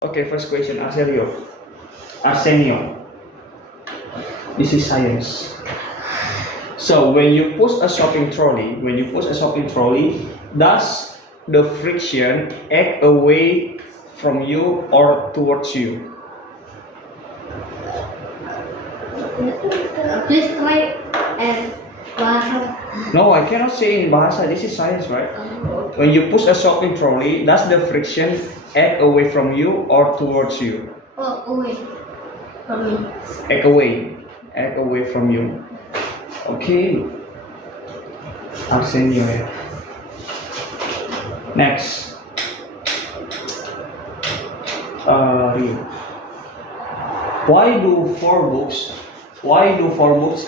Okay, first question, Arsenio. This is science. So when you push a shopping trolley, does the friction act away from you or towards you? Please try and bahasa. No, I cannot say in bahasa. This is science, right? When you push a shopping trolley, does the friction act away from you or towards you? Oh, away from me. Act away from you. Okay. Arsenio ya. Next. Rio. Why do four books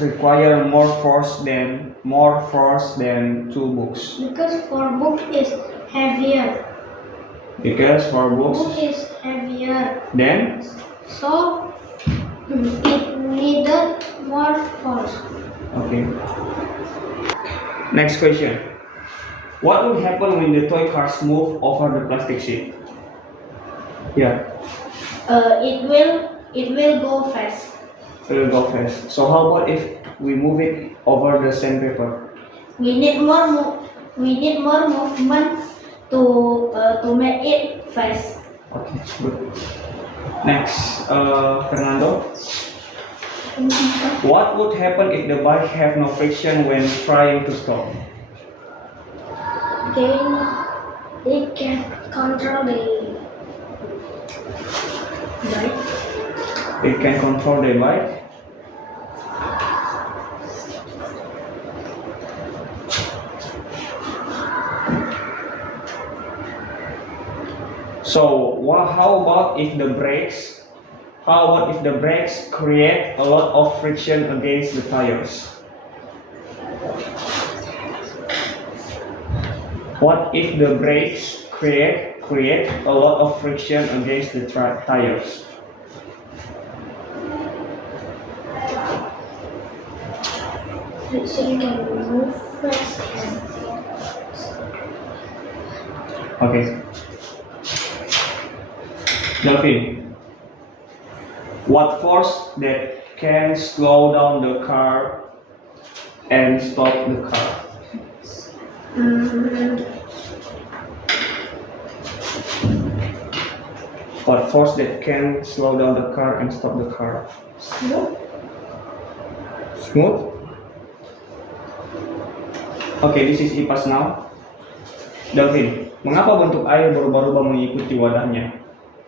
require more force than two books? Because for book is heavier. Because four Book books is heavier, then so it needed more force. okay. Next question. What will happen when the toy cars move over the plastic sheet? Yeah, It will go fast. it will go fast. So how about if we move it over the sandpaper? We need more movement to make it fast. Okay, good. Next, Fernando. What would happen if the bike have no friction when trying to stop? Then it can control the bike. It can control the bike. So, how about if the brakes? Create a lot of friction against the tires? What if the brakes create a lot of friction against the tires? Friction can move fast. Okay. Delphine, what force that can slow down the car and stop the car? What force that can slow down the car and stop the car? Smooth? Okay, this is IPAS now. Delphine, mengapa bentuk air berubah-ubah mengikuti wadahnya?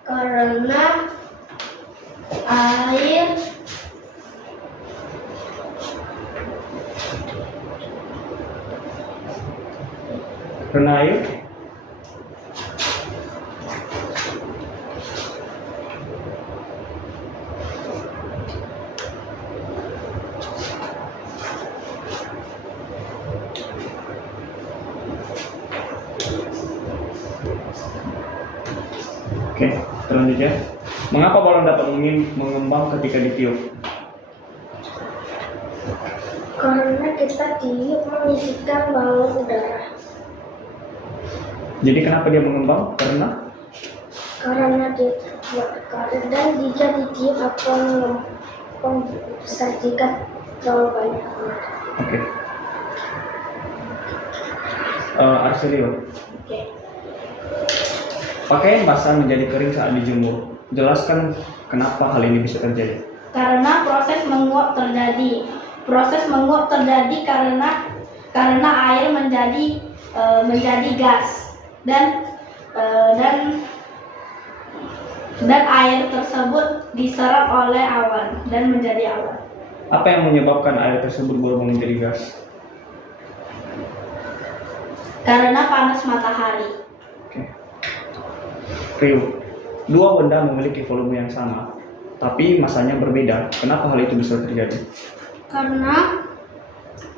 Karena air Oke, selanjutnya. Mengapa balon dapat mengembang ketika ditiup? karena kita tiup mengisikan balon udara. Jadi kenapa dia mengembang? Karena dia terbuat dan jika ditiup akan membesar jika terlalu banyak udara. Oke. Arselio. Oke. Pakaian basah menjadi kering saat dijemur. Jelaskan kenapa hal ini bisa terjadi. Karena proses menguap terjadi. Proses menguap terjadi karena air menjadi gas dan air tersebut diserap oleh awan dan menjadi awan. Apa yang menyebabkan air tersebut berubah menjadi gas? Karena panas matahari. Oke. Rio, dua benda memiliki volume yang sama, tapi masanya berbeda. Kenapa hal itu bisa terjadi? Karena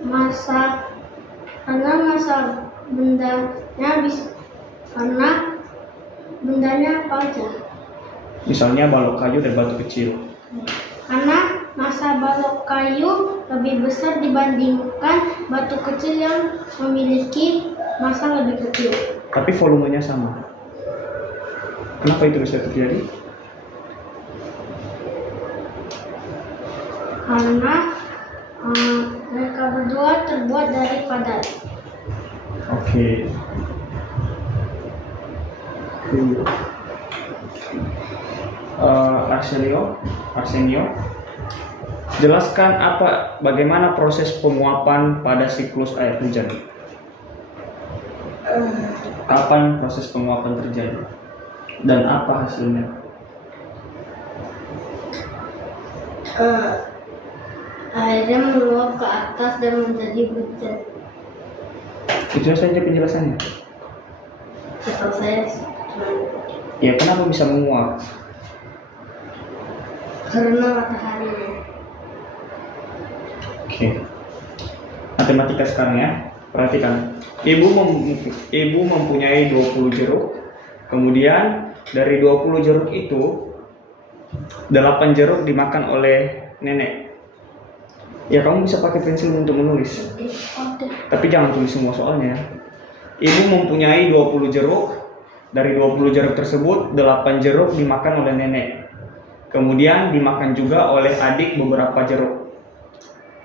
massa bendanya apa aja? Misalnya balok kayu dan batu kecil. Karena massa balok kayu lebih besar dibandingkan batu kecil yang memiliki massa lebih kecil. Tapi volumenya sama. Kenapa itu bisa terjadi? Karena mereka berdua terbuat dari padat. Oke. Arsenio, jelaskan bagaimana proses penguapan pada siklus air hujan. Kapan proses penguapan terjadi dan apa hasilnya? Airnya meluap ke atas dan menjadi hujan. Itu saja penjelasannya. Setahu saya Ya, kenapa bisa menguap? karena matahari. Oke. Matematika sekarang ya. Perhatikan. Ibu mempunyai 20 jeruk. Kemudian dari 20 jeruk itu 8 jeruk dimakan oleh nenek. Ya, kamu bisa pakai pensil untuk menulis. Oke. Tapi jangan tulis semua soalnya. Ibu mempunyai 20 jeruk. Dari 20 jeruk tersebut 8 jeruk dimakan oleh nenek. Kemudian dimakan juga oleh adik beberapa jeruk.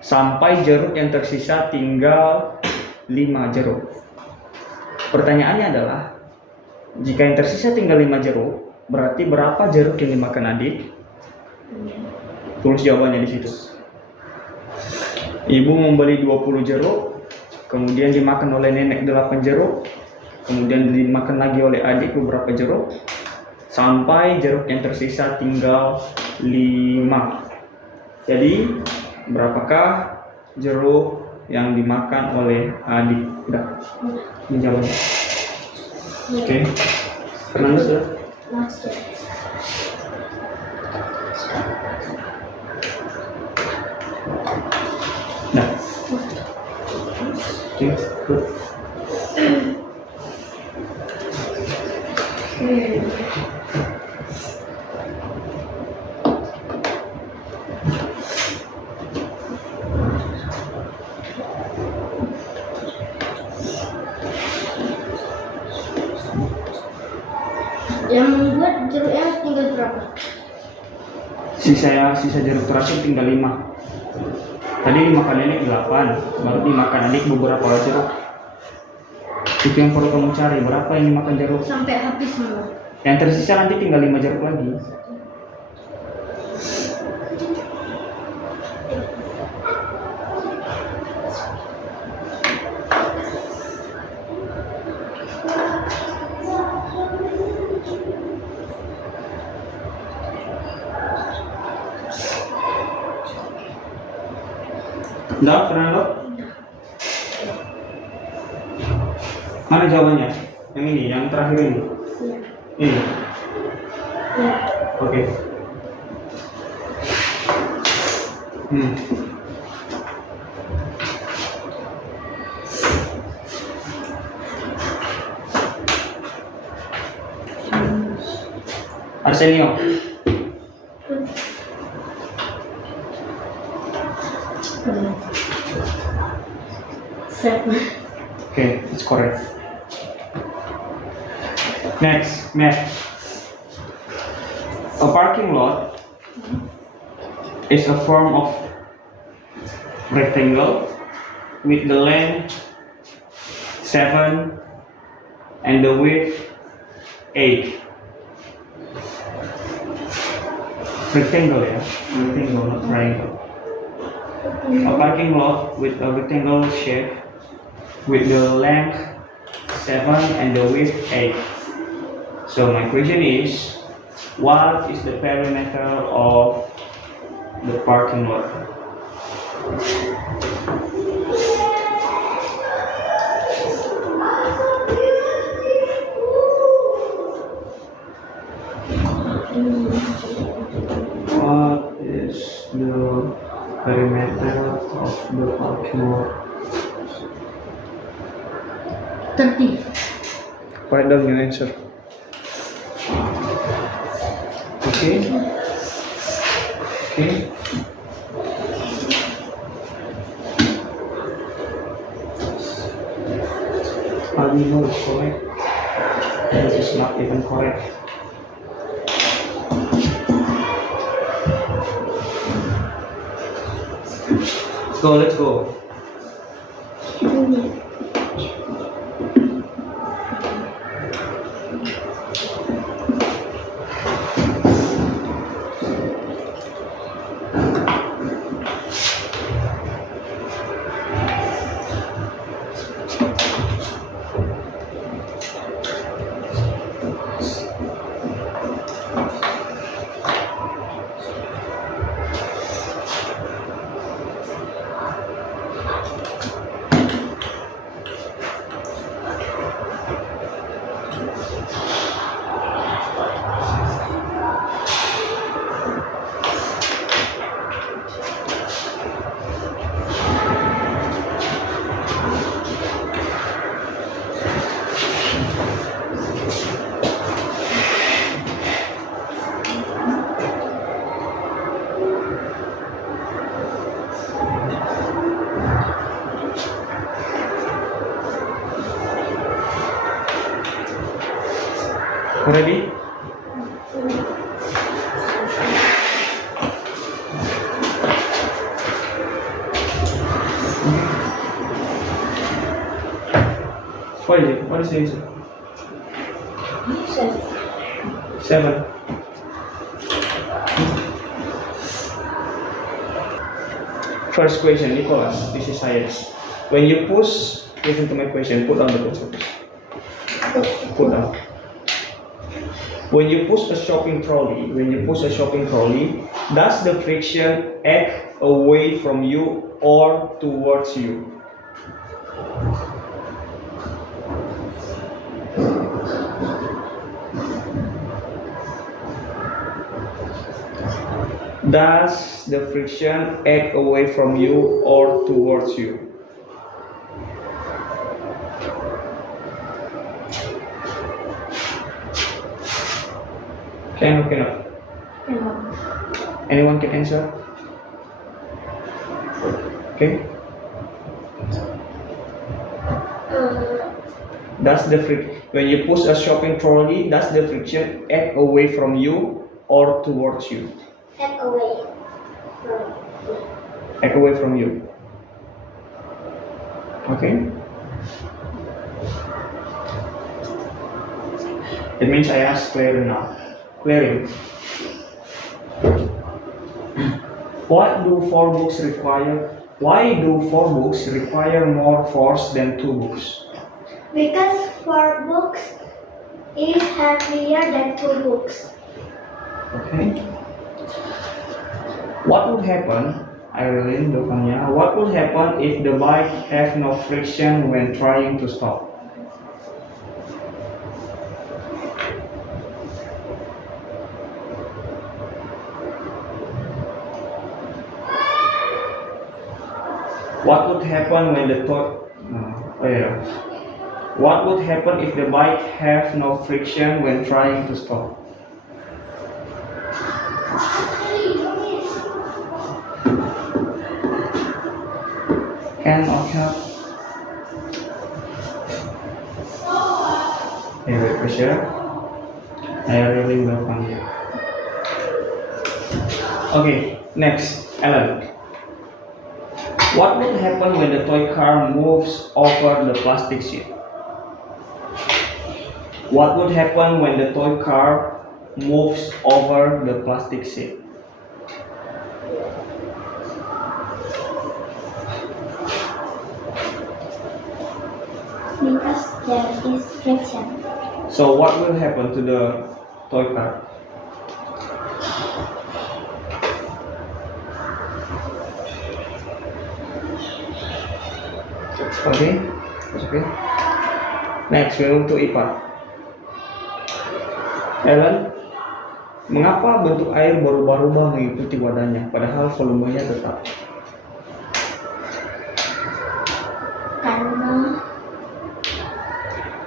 Sampai jeruk yang tersisa tinggal 5 jeruk. Pertanyaannya adalah, jika yang tersisa tinggal 5 jeruk, berarti berapa jeruk yang dimakan adik? Tulis jawabannya di situ. Ibu membeli 20 jeruk, kemudian dimakan oleh nenek 8 jeruk, kemudian dimakan lagi oleh adik beberapa jeruk, sampai jeruk yang tersisa tinggal 5. Jadi berapakah jeruk yang dimakan oleh adik? Udah, menjawabnya. Oke. Fernando sudah? Masuk. Nah. Oke, good. Yang membuat jeruknya tinggal berapa? Sisa jeruk terakhir tinggal 5. Tadi dimakan nenek 8, baru dimakan adik beberapa jeruk. Itu yang perlu kamu cari, berapa yang dimakan jeruk. Sampai habis semua. Yang tersisa nanti tinggal 5 jeruk lagi. Udah, Fernando? Mana jawabannya? Yang ini, yang terakhir ini. Iya. Ini. Iya. Oke. Arsenio. Seven. Okay, it's correct. Next, math. A parking lot is a form of rectangle with the length 7 and the width 8. Rectangle, yeah? Rectangle, not triangle. A parking lot with a rectangle shape with the length 7 and the width 8. So my question is, what is the perimeter of the parking lot? What is the perimeter of the parking lot? 30. Write down your answer. Okay. Okay. How do you know it's correct? This is not even correct. Let's go. Ready? What is it? What is the answer? 7. First question, Nicholas. This is science. When you push, listen to my question. Put down the pencil. Put down. When you push a shopping trolley, does the friction act away from you or towards you? Does the friction act away from you or towards you? Can or cannot? Anyone can answer? Okay. When you push a shopping trolley, does the friction act away from you or towards you? Act away. Act away from you. Okay. It means I ask Claire now. Claire, what do 4 books require? Why do 4 books require more force than 2 books? Because 4 books is heavier than 2 books. Okay. What would happen, Irene, Dovania, what would happen if the bike have no friction when trying to stop? What would happen when the What would happen if the bike have no friction when trying to stop? Can or cannot? Wait, pressure. I really will find you. Okay, next, Ellen. What will happen when the toy car moves over the plastic sheet? What would happen when the toy car moves over the plastic sheet? Because there is friction. So what will happen to the toy car? Okay, that's okay. Next, we move to IPA. Ellen, mengapa bentuk air berubah-ubah mengikuti wadahnya, padahal volumenya tetap? Karena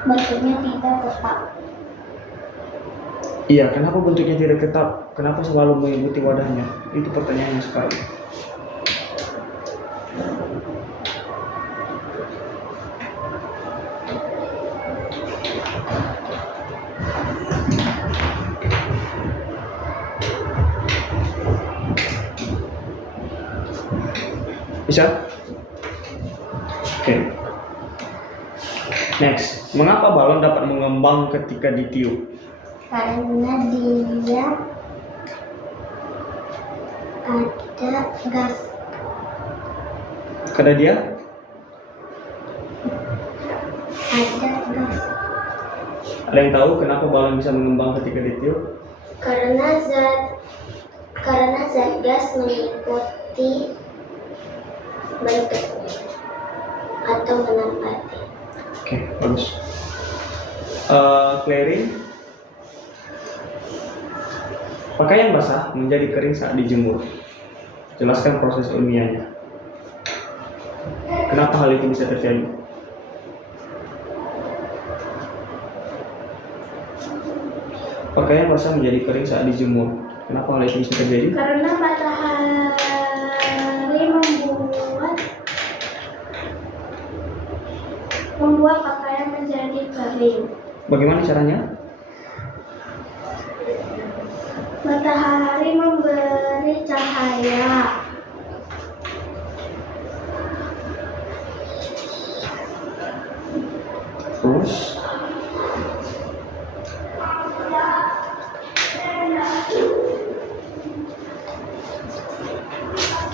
bentuknya tidak tetap. Iya, kenapa bentuknya tidak tetap? Kenapa selalu mengikuti wadahnya? Itu pertanyaannya sekali. Bisa? Oke. Next, mengapa balon dapat mengembang ketika ditiup? Karena dia ada gas. Karena dia Ada gas. ada yang tahu kenapa balon bisa mengembang ketika ditiup? Karena zat gas mengikuti bentuknya atau menempati. Oke, bagus. Clearing. Pakaian basah menjadi kering saat dijemur. Jelaskan proses ilmiahnya. Kenapa hal itu bisa terjadi? Pakaian basah menjadi kering saat dijemur. Kenapa hal itu bisa terjadi? Karena matahari membuat pakaian menjadi kering. Bagaimana caranya? Matahari memberi cahaya. Terus?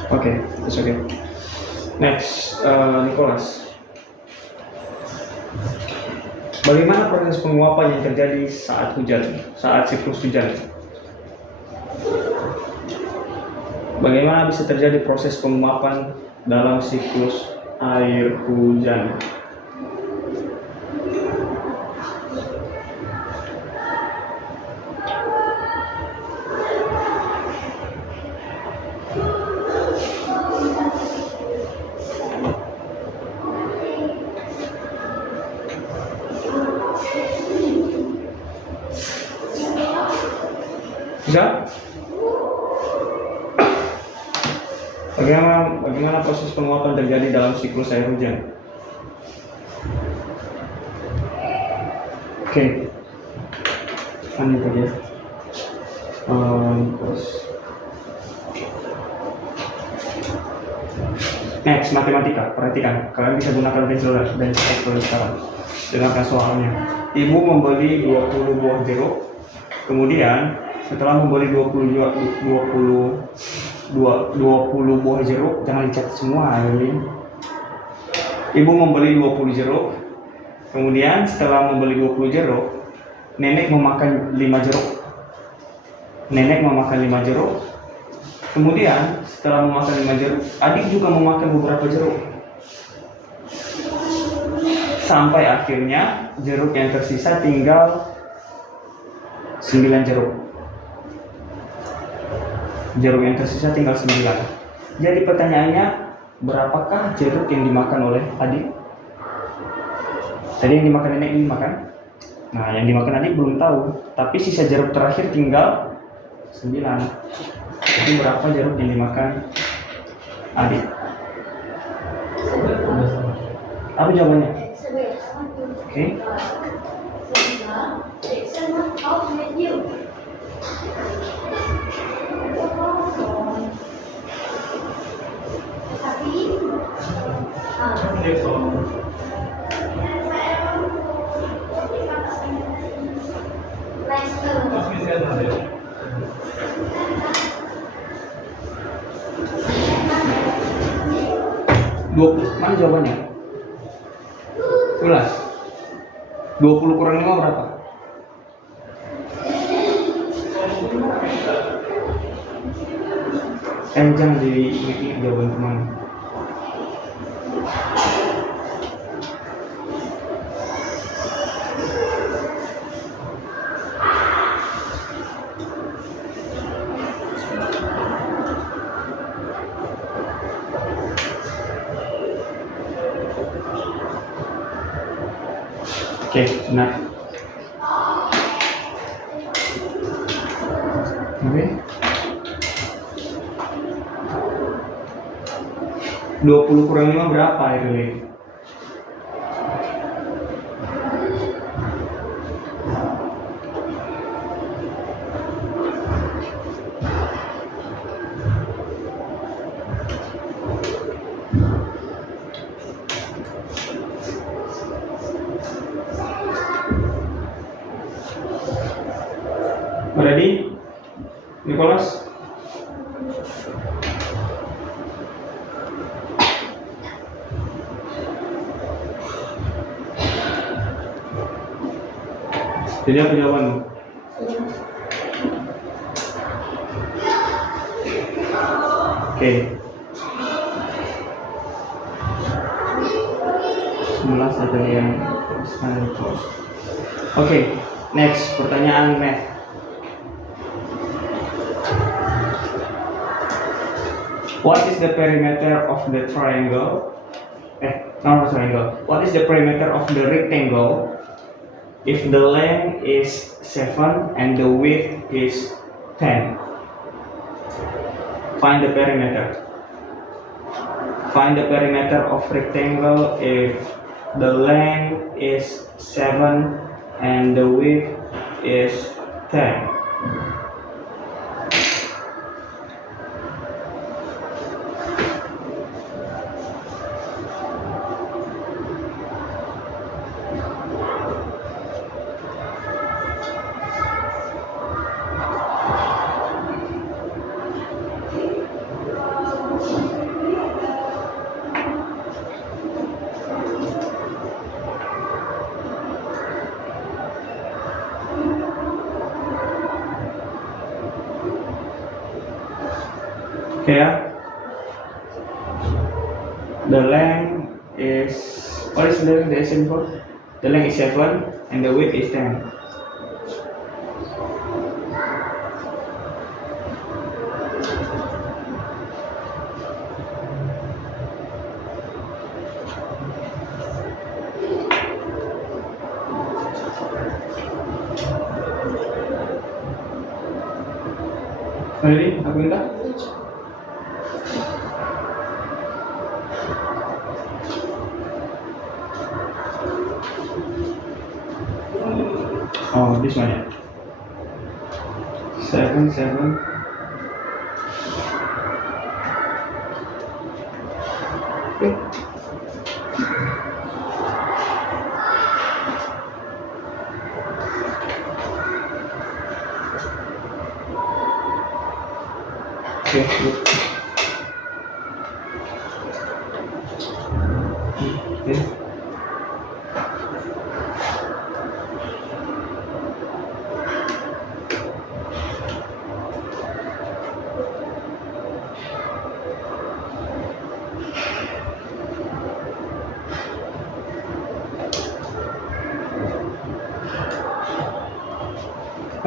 Oke, it's okay. Next, Nicholas. Bagaimana proses penguapan yang terjadi saat hujan, saat siklus hujan? Bagaimana bisa terjadi proses penguapan dalam siklus air hujan? Bisa? Bagaimana proses penguapan terjadi dalam siklus air hujan? Oke. Mana tadi ya? Terus. Next, matematika. Perhatikan, kalian bisa gunakan pensel dan stempel sekarang. Dengarkan soalnya. Ibu membeli 20 buah jeruk. Kemudian, setelah membeli 20 buah jeruk, jangan dicatat semua, Ailin. Ibu membeli 20 jeruk. Kemudian setelah membeli 20 jeruk, nenek memakan 5 jeruk. Nenek memakan 5 jeruk. Kemudian setelah memakan 5 jeruk, adik juga memakan beberapa jeruk. Sampai akhirnya jeruk yang tersisa tinggal 9 jeruk. Jeruk yang tersisa tinggal 9. Jadi pertanyaannya, berapakah jeruk yang dimakan oleh adik? Tadi yang dimakan nenek dimakan. Nah, yang dimakan adik belum tahu. Tapi sisa jeruk terakhir tinggal 9. Jadi berapa jeruk yang dimakan adik? Apa jawabannya? Oke. Mana jawabannya? Ulas. 20 kurang 5 berapa? Jangan diingat-ingat jawaban kemana. Oke, benar. Oke. 20 kurang 5 berapa itu? Nicholas? Jadi apa jawabanmu? Oke. 11 ada yang Oke, next pertanyaan math. What is the perimeter of the triangle? Not triangle. What is the perimeter of the rectangle if the length is 7 and the width is 10? Find the perimeter. Find the perimeter of rectangle if the length is 7 and the width is 10. Here, the length is, what is the length the SM for? The length is 7 and the width is 10. Ready? Aku minta? Oh, this one, yeah. 7, 7. Okay. Okay, good. Okay.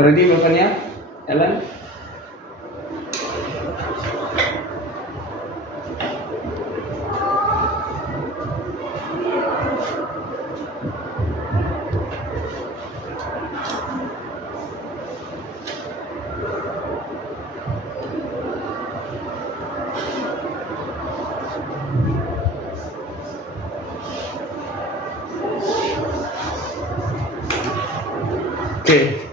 Ready jawabannya, Ellen? Okay.